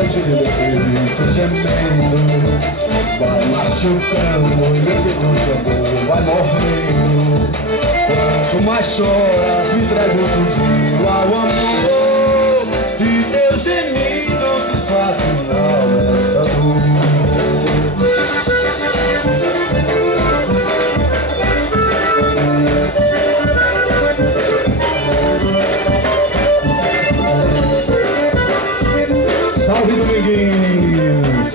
sente de meu peito gemendo, vai machucando, e meu peito de amor vai morrendo. Quanto mais choras, me entrego tudinho ao amor, e teu gemido desfaz final esta dor. Salve, Dominguinhos!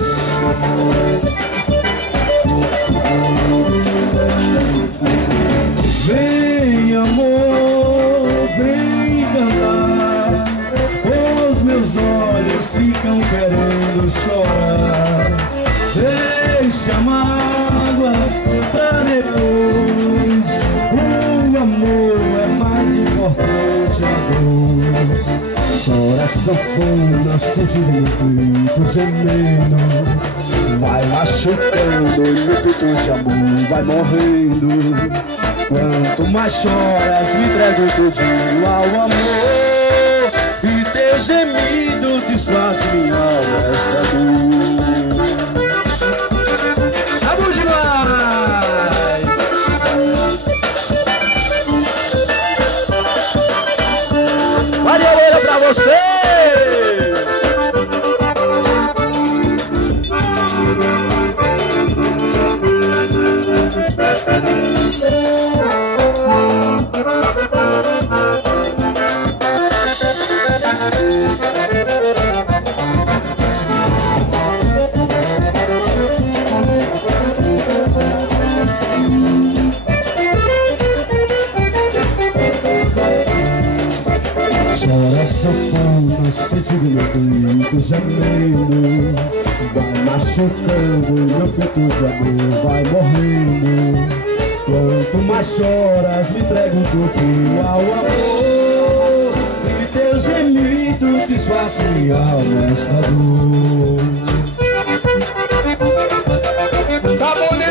Vem, amor, vem cantar. Os meus olhos ficam querendo chorar. Deixa a mágoa pra depois. O amor é mais importante a dois. Chora sanfona, sente meu peito gemendo, vai machucando e meu peito de amor vai morrendo. Quanto mais choras, me entrego tudinho ao amor, e teu gemido desfaz minha alma esta dor. Tá bom demais! Valeu, olha pra você! Chora sanfona, sente meu peito gemendo, vai machucando, meu peito de amor vai morrendo. Quanto mais choras, me entrego tudinho ao amor, e teu gemido desfaz minha alma esta dor. Tá bom, né?